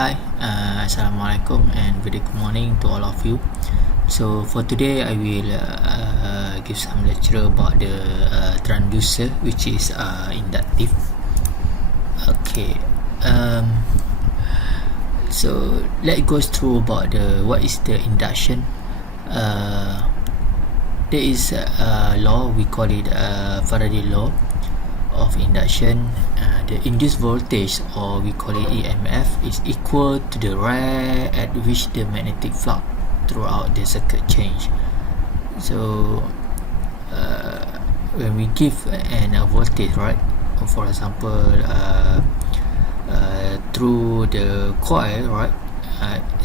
Hi, Assalamualaikum and very good morning to all of you. So for today I will give some lecture about the transducer, which is inductive. Okay, so let's go through about what is the induction. There is a law, we call it Faraday law of induction. The induced voltage, or we call it EMF, is equal to the rate at which the magnetic flux throughout the circuit change. So when we give a voltage, right, for example through the coil, right,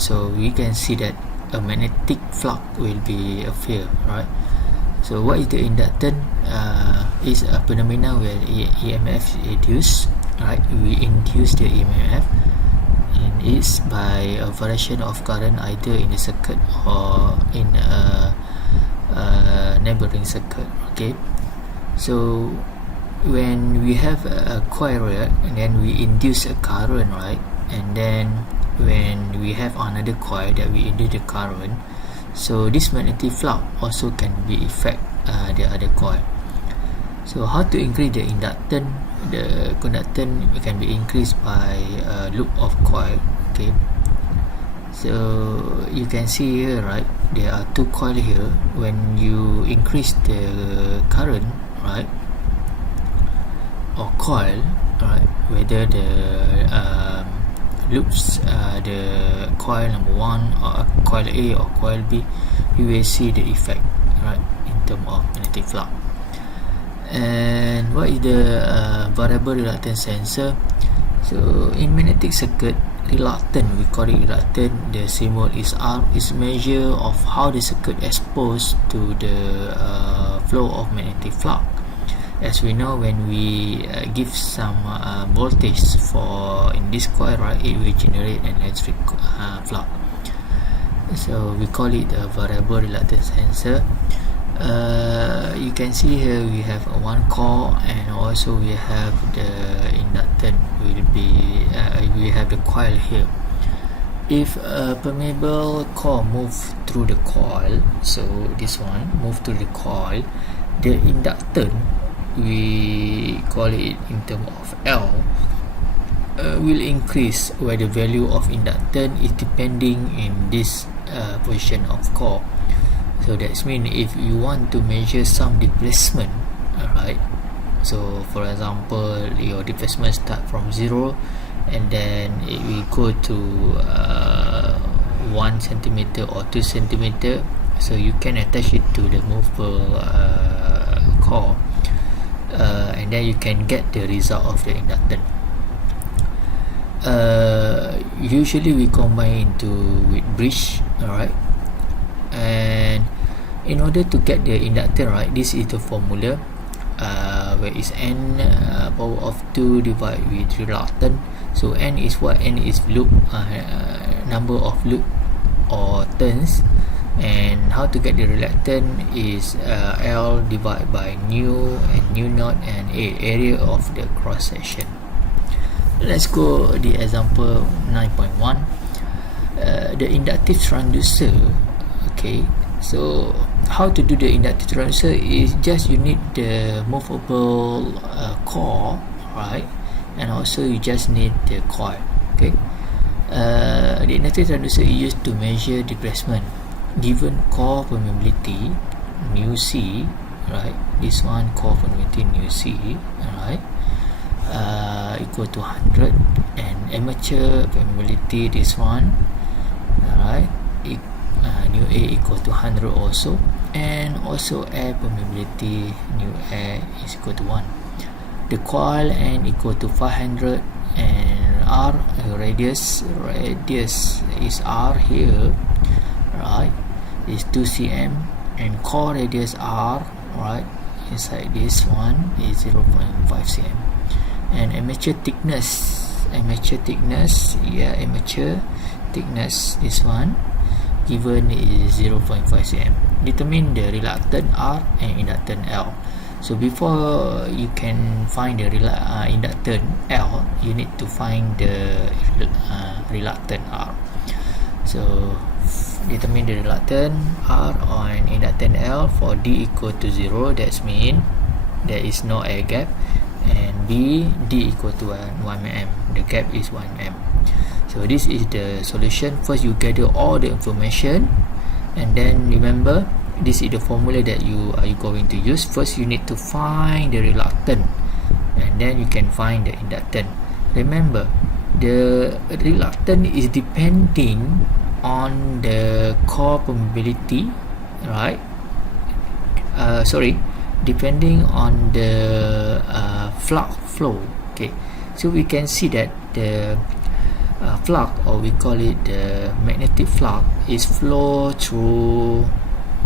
so we can see that a magnetic flux will be appear, right. So what is the inductance? Is a phenomenon where EMF is induced, right? We induce the EMF, and it's by a variation of current either in the circuit or in a neighboring circuit. Okay, so when we have a coil, right, and then we induce a current, right, and then when we have another coil that we induce the current, so this magnetic flux also can be affect the other coil. So how to increase the inductance? The conductance can be increased by a loop of coil. Okay, so you can see here, right, there are two coils here. When you increase the current, right, or coil, right, whether the loops, the coil number 1 or coil A or coil B, you will see the effect, right, in terms of magnetic flux. And what is the variable reluctance sensor? So in magnetic circuit, reluctance, we call it reluctance, the symbol is R, is measure of how the circuit exposed to the flow of magnetic flux. As we know, when we give some voltage for in this coil, right, it will generate an electric flux. So we call it a variable reluctance sensor. You can see here we have one core, and also we have the inductance will be we have the coil here. If a permeable core move through the coil, so this one move through the coil, the inductance, we call it in terms of L, will increase, where the value of inductance is depending in this position of core. So that means if you want to measure some displacement, alright, so for example your displacement start from 0 and then it will go to 1 centimeter or 2 centimeter, so you can attach it to the movable core, and then you can get the result of the inductance. Usually we combine with bridge, alright, and in order to get the inductance, right, this is the formula, where is N power of 2 divided with reluctance. So N is what? N is loop, number of loop or turns, and how to get the reluctance is L divided by nu, and nu naught, and A, area of the cross section. Let's go the example 9.1. The inductive transducer. Okay, so how to do the inductive transducer is just you need the movable core, right, and also you just need the coil. Okay, the inductive transducer is used to measure displacement given core permeability mu C, right, this one core permeability mu C, alright, equal to 100, and amateur permeability, this one, alright, nu A equal to 100 also, and also air permeability nu air is equal to 1. The coil N equal to 500, and R radius is R here, right, is 2 cm, and core radius R, right, inside this one is 0.5 cm, and armature thickness, this one given is 0.5 cm. Determine the reluctance R and inductance L. So before you can find the inductance L, you need to find the reluctant R. So determine the reluctant R on inductance L for D equal to 0. That's mean there is no air gap. And B, D equal to 1 mm. The gap is 1 mm. So this is the solution. First you gather all the information, and then remember this is the formula that you are going to use. First you need to find the reluctant, and then you can find the inductance. Remember, the reluctance is depending on the core permeability, right? Depending on the flux flow. Okay, so we can see that the flux, or we call it the magnetic flux, is flow through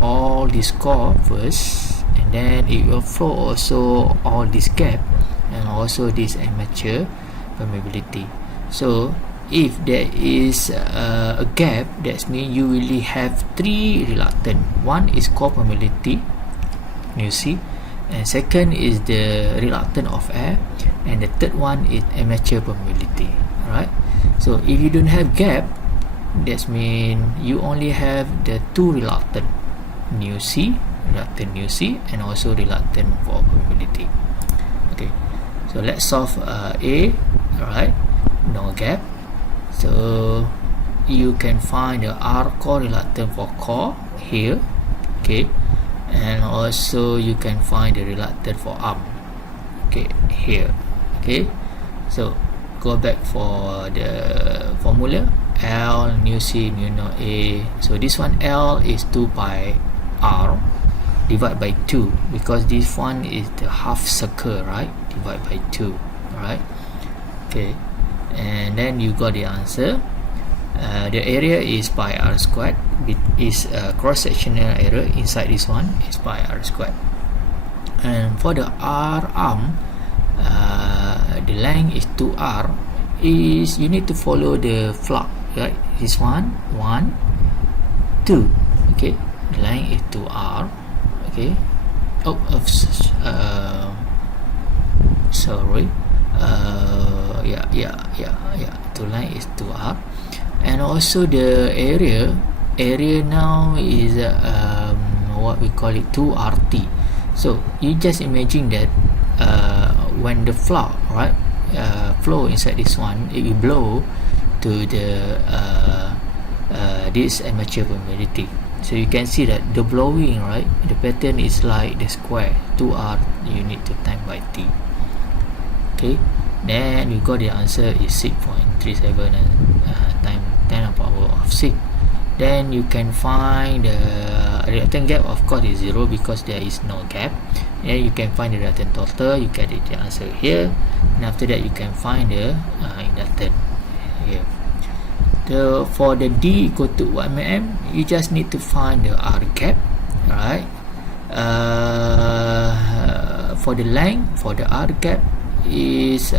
all this core first, and then it will flow also all this gap and also this armature permeability. So if there is a gap, that means you will have 3 reluctance. One is core permeability, you see, and second is the reluctance of air, and the third one is armature permeability. Alright, so if you don't have gap, that means you only have the 2 reluctance, nu C, reluctance nu C, and also reluctance for permeability. Okay, so let's solve A. Alright, no gap, so you can find the R core reluctance for core here. Okay, and also you can find the reluctance for arm, okay, here. Okay, so go back for the formula. L nu C nu no A. So this one L is 2 pi R divided by 2, because this one is the half circle, right? Divide by 2. Alright, okay, and then you got the answer. The area is pi R squared. It is cross-sectional area inside this one is pi R squared. And for the R arm, the length is 2R. Is you need to follow the flux, right? This one 1 2. Okay, the length is 2R. Okay, the line is 2R. And also the area now is what we call it 2RT. So you just imagine that when the flux, right, flow inside this one, it will blow to the this armature permeability. So you can see that the blowing, right, the pattern is like the square 2R, you need to time by T. Okay, then you got the answer is 6.37 and time 10 to the power of 6. Then you can find the reluctance gap, of course is 0 because there is no gap. Then you can find the reluctance total, you get the answer here, and after that you can find the inductance here. For the D equal to 1 mm, you just need to find the R gap. Alright, for the length, for the R gap is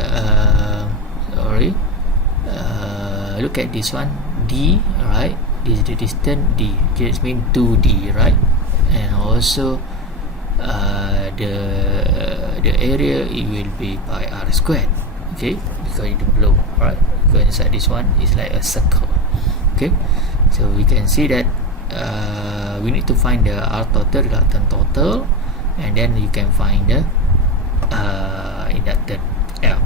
look at this one, D. Alright, this is the distance D, just mean 2D, right? And also the area, it will be by R squared. Okay, because it blow, right? Because inside this one is like a circle. Okay, so we can see that we need to find the R total, reluctance total, and then you can find the inductance L.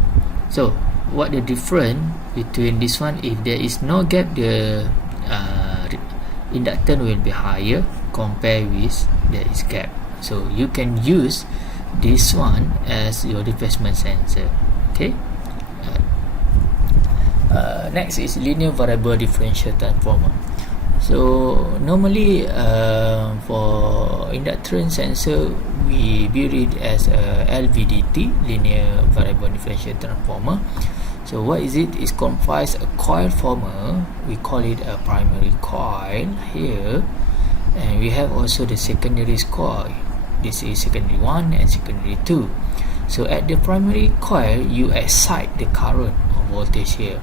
So what the difference between this one? If there is no gap, the inductance will be higher compared with there is gap. So you can use this one as your displacement sensor. Okay. Next is linear variable differential transformer. So normally for inductance sensor, we build it as a LVDT, linear variable differential transformer. So what is it? It's comprised a coil former. We call it a primary coil here, and we have also the secondary coil. This is secondary 1 and secondary 2. So at the primary coil, you excite the current or voltage here,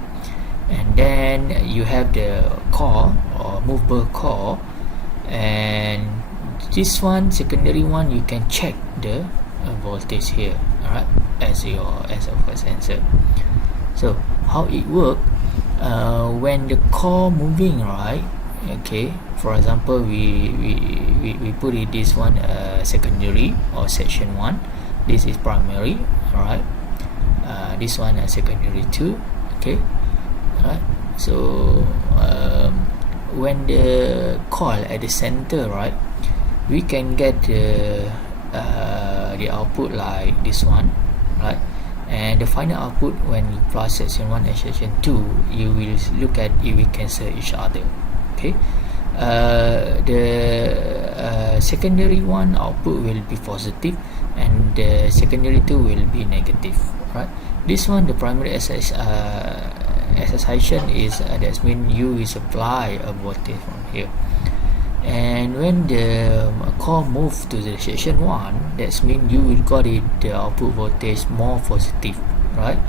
and then you have the core or movable core, and this one, secondary one, you can check the voltage here, alright, as a sensor. So how it works? when the core moving, right? Okay, for example, we put it this one secondary or section 1, this is primary, alright. This one secondary 2, okay, alright. So when the coil at the center, right, we can get the output like this one, right? And the final output when you plus section 1 and section 2, you will look at if we cancel each other. Okay, the secondary one output will be positive and the secondary 2 will be negative, right? This one, the primary excitation is that means you will supply a voltage from here, and when the core move to the section 1, that means you will got it the output voltage more positive, right?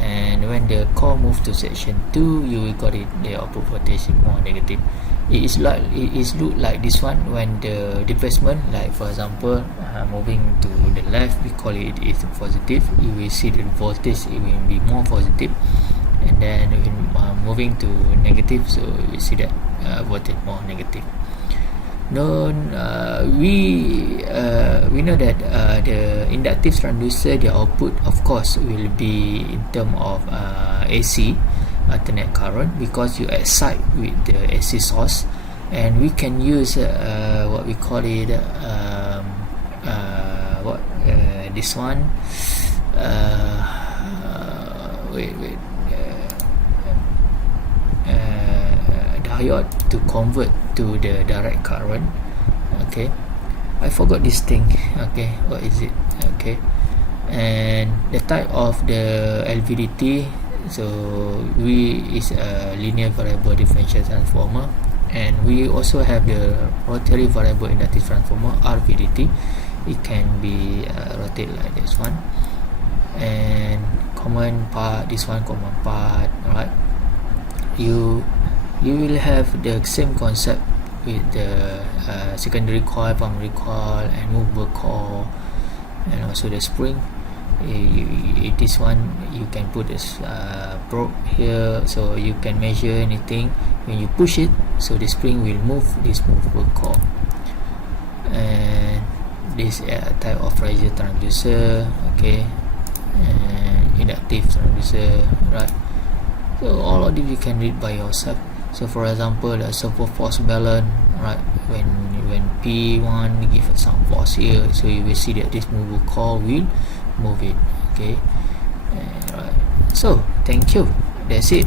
And when the core move to section 2, you will got it the output voltage more negative. It is look like this one when the displacement, like for example moving to the left, we call it is positive, you will see the voltage it will be more positive, and then when moving to negative, so you see that voltage more negative. We know that the inductive transducer, the output of course will be in term of AC, alternate current, because you excite with the AC source, and we can use what we call it this one diode to convert to the direct current. Okay, I forgot this thing. Okay, what is it? Okay, and the type of the LVDT, so we is a linear variable differential transformer, and we also have the rotary variable inductive transformer, RVDT. It can be rotate like this one, and common part, this one common part, right? You will have the same concept with the secondary coil, primary coil, and movable coil, and also the spring. This one you can put this probe here, so you can measure anything. When you push it, so the spring will move this movable coil. And this type of pressure transducer, okay, and inductive transducer, right? So all of this you can read by yourself. So for example, the servo force balance, right? When P1 give some force here, so you will see that this movable coil will move it. Okay, right. So thank you. That's it.